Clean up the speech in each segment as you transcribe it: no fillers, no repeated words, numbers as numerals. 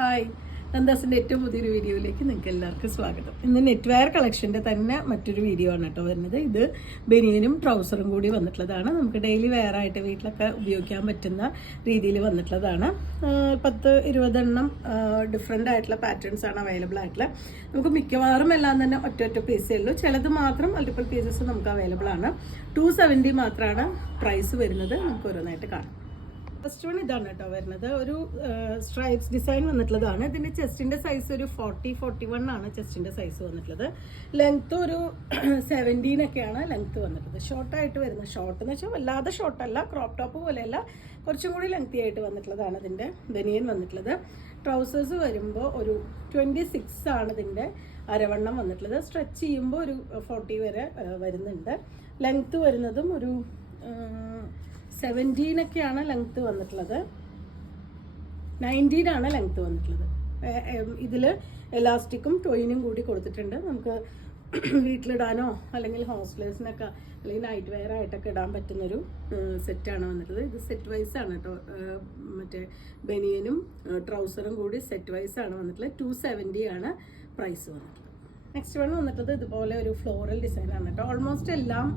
Hi, നന്ദാസിൻ്റെ ഏറ്റവും പുതിയൊരു വീഡിയോയിലേക്ക് നിങ്ങൾക്ക് എല്ലാവർക്കും സ്വാഗതം. ഇന്ന് നെറ്റ് വെയർ കളക്ഷൻ്റെ തന്നെ മറ്റൊരു വീഡിയോ ആണ് കേട്ടോ വരുന്നത്. ഇത് ബനിയനും ട്രൗസറും കൂടി വന്നിട്ടുള്ളതാണ്. നമുക്ക് ഡെയിലി വെയർ ആയിട്ട് വീട്ടിലൊക്കെ ഉപയോഗിക്കാൻ പറ്റുന്ന രീതിയിൽ വന്നിട്ടുള്ളതാണ്. 10-20 എണ്ണം ഡിഫറെൻ്റ് ആയിട്ടുള്ള പാറ്റേൺസ് ആണ് അവൈലബിൾ ആയിട്ടുള്ളത്. നമുക്ക് മിക്കവാറും എല്ലാം തന്നെ ഒറ്റ പീസേ ഉള്ളൂ. ചിലത് മാത്രം മൾട്ടിപ്പിൾ പീസസ് നമുക്ക് അവൈലബിൾ ആണ്. 270 മാത്രമാണ് പ്രൈസ് വരുന്നത്. നമുക്ക് ഓരോന്നായിട്ട് കാണാം. ഫസ്റ്റ് വൺ ഇതാണ് കേട്ടോ വരുന്നത്. ഒരു സ്ട്രൈപ്സ് ഡിസൈൻ വന്നിട്ടുള്ളതാണ്. ഇതിൻ്റെ ചെസ്റ്റിൻ്റെ സൈസ് ഒരു 40-41 ആണ് ചെസ്റ്റിൻ്റെ സൈസ് വന്നിട്ടുള്ളത്. ലെങ്ത്ത് ഒരു 17 ഒക്കെയാണ് ലെങ്ത്ത് വന്നിട്ടുള്ളത്. ഷോർട്ടായിട്ട് വരുന്നത്. ഷോർട്ട് എന്ന് വെച്ചാൽ വല്ലാതെ ഷോർട്ടല്ല, ക്രോപ്പ് ടോപ്പ് പോലെയല്ല, കുറച്ചും കൂടി ലെങ്തി ആയിട്ട് വന്നിട്ടുള്ളതാണ് ഇതിൻ്റെ ബനിയൻ വന്നിട്ടുള്ളത്. ട്രൗസേഴ്സ് വരുമ്പോൾ ഒരു 26 ആണ് ഇതിൻ്റെ അരവണ്ണം വന്നിട്ടുള്ളത്. സ്ട്രെച്ച് ചെയ്യുമ്പോൾ ഒരു 40 വരെ വരുന്നുണ്ട്. ലെങ്ത്ത് വരുന്നതും ഒരു 17 ഒക്കെയാണ് ലെങ്ത്ത് വന്നിട്ടുള്ളത്. 19 ആണ് ലെങ്ത്ത് വന്നിട്ടുള്ളത്. ഇതിൽ എലാസ്റ്റിക്കും ടോയിനും കൂടി കൊടുത്തിട്ടുണ്ട്. നമുക്ക് വീട്ടിലിടാനോ അല്ലെങ്കിൽ ഹോസ്റ്റലേഴ്സിനൊക്കെ അല്ലെങ്കിൽ നൈറ്റ് വെയർ ആയിട്ടൊക്കെ ഇടാൻ പറ്റുന്നൊരു സെറ്റാണ് വന്നിട്ടുള്ളത്. ഇത് സെറ്റ് വൈസ് ആണ് കേട്ടോ. മറ്റേ ബനിയനും ട്രൗസറും കൂടി സെറ്റ് വൈസ് ആണ് വന്നിട്ടുള്ളത്. 270 ആണ് പ്രൈസ് വന്നിട്ടുള്ളത്. നെക്സ്റ്റ് വൺ വന്നിട്ടുള്ളത് ഇതുപോലെ ഒരു ഫ്ലോറൽ ഡിസൈൻ ആണ് കേട്ടോ. ഓൾമോസ്റ്റ് എല്ലാം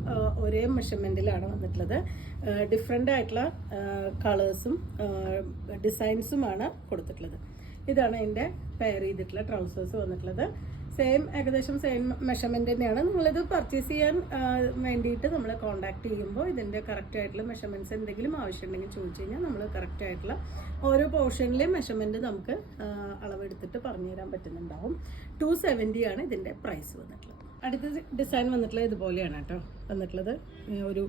ഒരേ മെഷർമെൻറ്റിലാണ് വന്നിട്ടുള്ളത്. ഡിഫറെൻ്റ് ആയിട്ടുള്ള കളേഴ്സും ഡിസൈൻസുമാണ് കൊടുത്തിട്ടുള്ളത്. ഇതാണ് അതിൻ്റെ പെയർ ചെയ്തിട്ടുള്ള ട്രൗസേഴ്സ് വന്നിട്ടുള്ളത്. ഏകദേശം സെയിം മെഷർമെൻറ്റ് തന്നെയാണ്. നിങ്ങളിത് പർച്ചേസ് ചെയ്യാൻ വേണ്ടിയിട്ട് നമ്മൾ കോൺടാക്ട് ചെയ്യുമ്പോൾ ഇതിൻ്റെ കറക്റ്റ് ആയിട്ടുള്ള മെഷർമെൻറ്റ്സ് എന്തെങ്കിലും ആവശ്യമുണ്ടെങ്കിൽ ചോദിച്ചു കഴിഞ്ഞാൽ നമ്മൾ കറക്റ്റ് ആയിട്ടുള്ള ഓരോ പോർഷനിലെയും മെഷർമെൻറ്റ് നമുക്ക് അളവെടുത്തിട്ട് പറഞ്ഞു തരാൻ പറ്റുന്നുണ്ടാവും. 270 ആണ് ഇതിൻ്റെ പ്രൈസ് വന്നിട്ടുള്ളത്. അടുത്ത ഡിസൈൻ വന്നിട്ടുള്ളത് ഇതുപോലെയാണ് കേട്ടോ വന്നിട്ടുള്ളത്. ഒരു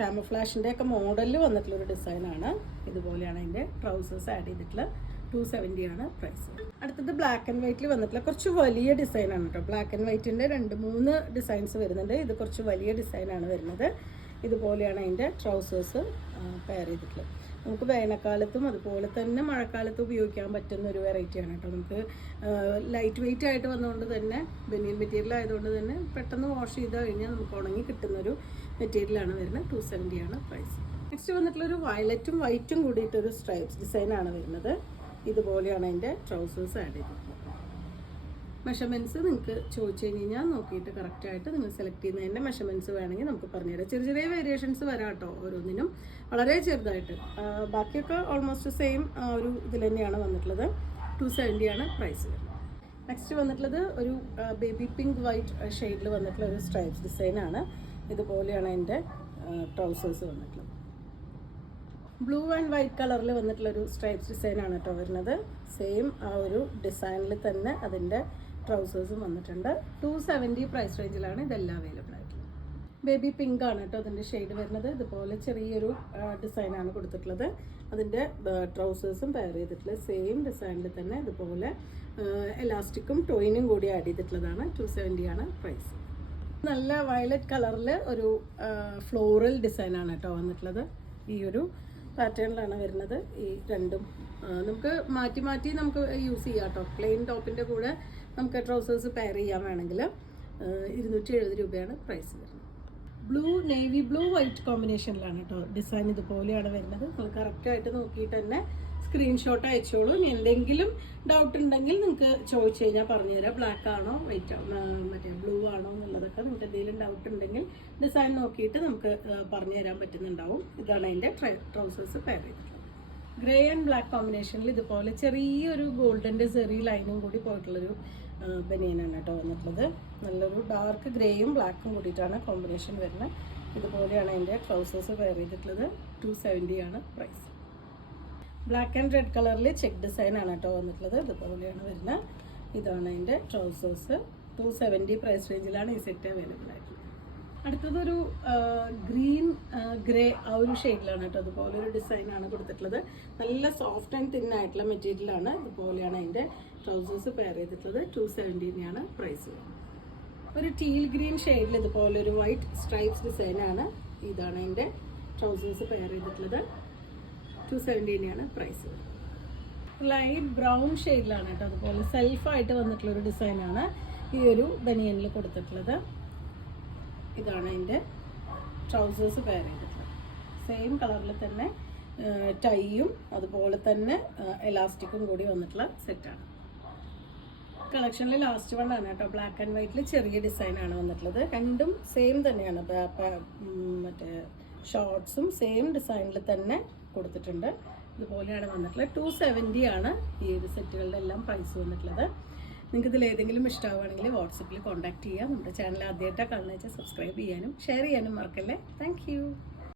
ക്യാമഫ്ലാഷിൻ്റെ ഒക്കെ മോഡലിൽ വന്നിട്ടുള്ളൊരു ഡിസൈനാണ്. ഇതുപോലെയാണ് അതിൻ്റെ ട്രൗസേഴ്സ് ആഡ് ചെയ്തിട്ടുള്ളത്. 270 ആണ് പ്രൈസ്. അടുത്തത് ബ്ലാക്ക് ആൻഡ് വൈറ്റിൽ വന്നിട്ടുള്ള കുറച്ച് വലിയ ഡിസൈനാണ് കേട്ടോ. ബ്ലാക്ക് ആൻഡ് വൈറ്റിൻ്റെ 2-3 ഡിസൈൻസ് വരുന്നുണ്ട്. ഇത് കുറച്ച് വലിയ ഡിസൈനാണ് വരുന്നത്. ഇതുപോലെയാണ് അതിൻ്റെ ട്രൗസേഴ്സ് പെയർ ചെയ്തിട്ടുള്ളത്. നമുക്ക് വേനൽക്കാലത്തും അതുപോലെ തന്നെ മഴക്കാലത്തും ഉപയോഗിക്കാൻ പറ്റുന്ന ഒരു വെറൈറ്റിയാണ് കേട്ടോ. നമുക്ക് ലൈറ്റ് വെയിറ്റ് ആയിട്ട് വന്നുകൊണ്ട് തന്നെ ബനിയൻ മെറ്റീരിയൽ ആയതുകൊണ്ട് തന്നെ പെട്ടെന്ന് വാഷ് ചെയ്ത് കഴിഞ്ഞാൽ നമുക്ക് ഉണങ്ങി കിട്ടുന്നൊരു മെറ്റീരിയലാണ് വരുന്നത്. 270 ആണ് പ്രൈസ്. നെക്സ്റ്റ് വന്നിട്ടുള്ളൊരു വയലറ്റും വൈറ്റും കൂടിയിട്ടൊരു സ്ട്രൈപ്സ് ഡിസൈനാണ് വരുന്നത്. ഇതുപോലെയാണ് അതിൻ്റെ ട്രൗസേഴ്സ് ആഡ് ചെയ്തിട്ടുള്ളത്. മെഷർമെൻറ്റ്സ് നിങ്ങൾക്ക് ചോദിച്ചു കഴിഞ്ഞാൽ നോക്കിയിട്ട് കറക്റ്റായിട്ട് നിങ്ങൾ സെലക്ട് ചെയ്യുന്നതിൻ്റെ മെഷർമെൻറ്റ്സ് വേണമെങ്കിൽ നമുക്ക് പറഞ്ഞുതരാം. ചെറിയ വേരിയേഷൻസ് വരാം കേട്ടോ ഓരോന്നിനും, വളരെ ചെറുതായിട്ട്. ബാക്കിയൊക്കെ ഓൾമോസ്റ്റ് സെയിം ഒരു ഇതിൽ തന്നെയാണ് വന്നിട്ടുള്ളത്. 270 ആണ് പ്രൈസ് വരുന്നത്. നെക്സ്റ്റ് വന്നിട്ടുള്ളത് ഒരു ബേബി പിങ്ക് വൈറ്റ് ഷെയ്ഡിൽ വന്നിട്ടുള്ള ഒരു സ്ട്രൈപ്സ് ഡിസൈനാണ്. ഇതുപോലെയാണ് അതിൻ്റെ ട്രൗസേഴ്സ് വന്നിട്ടുള്ളത്. ബ്ലൂ ആൻഡ് വൈറ്റ് കളറിൽ വന്നിട്ടുള്ളൊരു സ്ട്രൈപ്സ് ഡിസൈനാണ് കേട്ടോ വരുന്നത്. സെയിം ആ ഒരു ഡിസൈനിൽ തന്നെ അതിൻ്റെ ട്രൗസേഴ്സും വന്നിട്ടുണ്ട്. 270 പ്രൈസ് റേഞ്ചിലാണ് ഇതെല്ലാം അവൈലബിൾ ആയിട്ടുള്ളത്. ബേബി പിങ്ക് ആണ് കേട്ടോ അതിൻ്റെ ഷെയ്ഡ് വരുന്നത്. ഇതുപോലെ ചെറിയൊരു ഡിസൈനാണ് കൊടുത്തിട്ടുള്ളത്. അതിൻ്റെ ട്രൗസേഴ്സും പെയർ ചെയ്തിട്ടുള്ളത് സെയിം ഡിസൈനിൽ തന്നെ ഇതുപോലെ എലാസ്റ്റിക്കും ടോയിനും കൂടി ആഡ് ചെയ്തിട്ടുള്ളതാണ്. 270 ആണ് പ്രൈസ്. നല്ല വയലറ്റ് കളറിൽ ഒരു ഫ്ലോറൽ ഡിസൈനാണ് കേട്ടോ വന്നിട്ടുള്ളത്. ഈ ഒരു പാറ്റേണിലാണ് വരുന്നത്. ഈ രണ്ടും നമുക്ക് മാറ്റി നമുക്ക് യൂസ് ചെയ്യാം കേട്ടോ. പ്ലെയിൻ ടോപ്പിൻ്റെ കൂടെ നമുക്ക് ട്രൗസേഴ്സ് പെയർ ചെയ്യാൻ വേണമെങ്കിൽ 270 രൂപയാണ് പ്രൈസ് വരുന്നത്. ബ്ലൂ നേവി ബ്ലൂ വൈറ്റ് കോമ്പിനേഷനിലാണ് കേട്ടോ ഡിസൈൻ. ഇതുപോലെയാണ് വരുന്നത്. നിങ്ങൾ കറക്റ്റായിട്ട് നോക്കിയിട്ട് തന്നെ സ്ക്രീൻഷോട്ട് അയച്ചോളൂ. ഇനി എന്തെങ്കിലും ഡൗട്ട് ഉണ്ടെങ്കിൽ നിങ്ങൾക്ക് ചോദിച്ചു കഴിഞ്ഞാൽ പറഞ്ഞുതരാം. ബ്ലാക്ക് ആണോ വൈറ്റ് മറ്റേ ബ്ലൂ ആണോ എന്നുള്ളതൊക്കെ നിങ്ങൾക്ക് എന്തെങ്കിലും ഡൗട്ട് ഉണ്ടെങ്കിൽ ഡിസൈൻ നോക്കിയിട്ട് നമുക്ക് പറഞ്ഞു തരാൻ പറ്റുന്നുണ്ടാവും. ഇതാണ് അതിൻ്റെ ട്രൗസേഴ്സ് പെയർ ചെയ്തിട്ടുള്ളത്. ഗ്രേ ആൻഡ് ബ്ലാക്ക് കോമ്പിനേഷനിൽ ഇതുപോലെ ചെറിയൊരു ഗോൾഡൻ്റെ സെറി ലൈനും കൂടി പോയിട്ടുള്ളൊരു ബനിയനാണ് കേട്ടോ വന്നിട്ടുള്ളത്. നല്ലൊരു ഡാർക്ക് ഗ്രേയും ബ്ലാക്കും കൂടിയിട്ടാണ് കോമ്പിനേഷൻ വരുന്നത്. ഇതുപോലെയാണ് അതിൻ്റെ ട്രൗസേഴ്സ് പെയർ ചെയ്തിട്ടുള്ളത്. 270 ആണ് പ്രൈസ്. ബ്ലാക്ക് ആൻഡ് റെഡ് കളറിൽ ചെക്ക് ഡിസൈനാണ് കേട്ടോ വന്നിട്ടുള്ളത്. ഇതുപോലെയാണ് വരുന്നത്. ഇതാണ് അതിൻ്റെ ട്രൗസേഴ്സ്. 270 പ്രൈസ് റേഞ്ചിലാണ് ഈ സെറ്റ് അവൈലബിൾ ആയിട്ടുള്ളത്. അടുത്തതൊരു ഗ്രീൻ ഗ്രേ ആ ഒരു ഷെയ്ഡിലാണ് കേട്ടോ. അതുപോലെ ഒരു ഡിസൈനാണ് കൊടുത്തിട്ടുള്ളത്. നല്ല സോഫ്റ്റ് ആൻഡ് തിൻ ആയിട്ടുള്ള മെറ്റീരിയലാണ്. ഇതുപോലെയാണ് അതിൻ്റെ ട്രൗസേഴ്സ് പെയർ ചെയ്തിട്ടുള്ളത്. 270 ആണ് പ്രൈസ് വരുന്നത്. ഒരു ടീൽ ഗ്രീൻ ഷെയ്ഡിൽ ഇതുപോലെ ഒരു വൈറ്റ് സ്ട്രൈപ്സ് ഡിസൈനാണ്. ഇതാണ് അതിൻ്റെ ട്രൗസേഴ്സ് പെയർ ചെയ്തിട്ടുള്ളത്. 270 ആണ് പ്രൈസ്. ലൈറ്റ് ബ്രൗൺ ഷെയ്ഡിലാണ് കേട്ടോ. അതുപോലെ സെൽഫായിട്ട് വന്നിട്ടുള്ളൊരു ഡിസൈനാണ് ഈ ഒരു ബനിയനിൽ കൊടുത്തിട്ടുള്ളത്. ഇതാണ് അതിൻ്റെ ട്രൗസേഴ്സ് പെയർ ചെയ്തിട്ടുള്ളത്. സെയിം കളറിൽ തന്നെ ടൈയും അതുപോലെ തന്നെ എലാസ്റ്റിക്കും കൂടി വന്നിട്ടുള്ള സെറ്റാണ്. കളക്ഷനിൽ ലാസ്റ്റ് വൺ ആണ് കേട്ടോ. ബ്ലാക്ക് ആൻഡ് വൈറ്റിൽ ചെറിയ ഡിസൈനാണ് വന്നിട്ടുള്ളത്. രണ്ടും സെയിം തന്നെയാണ്. മറ്റേ ഷോർട്ട്സും സെയിം ഡിസൈനിൽ തന്നെ കൊടുത്തിട്ടുണ്ട്. ഇതുപോലെയാണ് വന്നിട്ടുള്ളത്. 270 ആണ് ഈ ഒരു സെറ്റുകളുടെ എല്ലാം പ്രൈസ് വന്നിട്ടുള്ളത്. നിങ്ങൾക്ക് ഇതിൽ ഏതെങ്കിലും ഇഷ്ടമാവുകയാണെങ്കിൽ വാട്സപ്പിൽ കോൺടാക്ട് ചെയ്യുക. നമ്മുടെ ചാനൽ ആദ്യമായിട്ടാണ് കാണുന്നത് വെച്ചാൽ സബ്സ്ക്രൈബ് ചെയ്യാനും ഷെയർ ചെയ്യാനും മറക്കല്ലേ. താങ്ക്